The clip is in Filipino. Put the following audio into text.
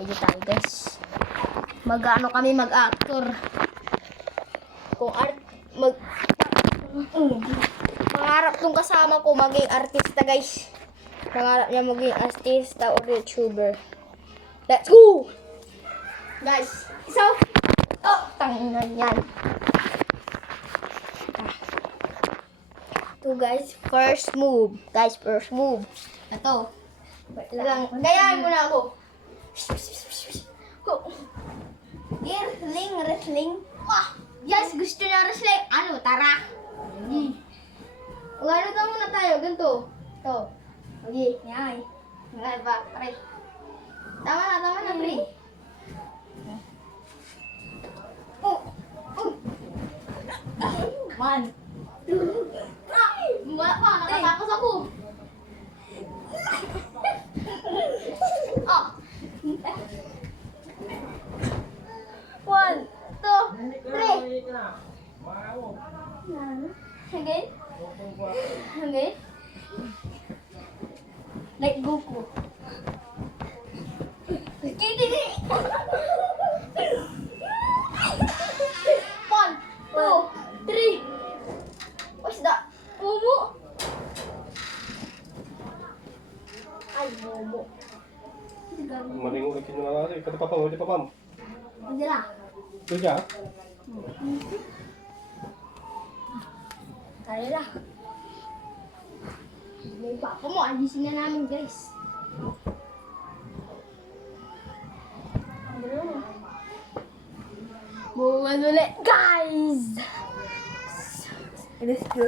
Pwede tayo guys. Mag-ano kami, mag-actor. Kung mangarap tong kasama ko maging artista guys. Mangarap niya maging artista or YouTuber. Let's go! Guys, so, tanginan yan. Ito guys, first move. Guys, first move. Ito. Gayaan mo na ako. Wrestling. Yes, gusto na wrestling. Ano, tara. Ganito muna tayo, ganito. Ito. Okay, yan. Ngayon ba, pare. Tama na, pre. Man. Wala pa, nakatakos ako. One, two, three. Again. Again. Like Goku. Kini. One, two, three. What's that? Momo. Ay, Momo. Maling ulit yung nalalari. Kata papam, ulit papam. Hindi na. Ito siya? Kaya na. May papa mo, alisin na namin guys. Buwan ulit guys! Let's go.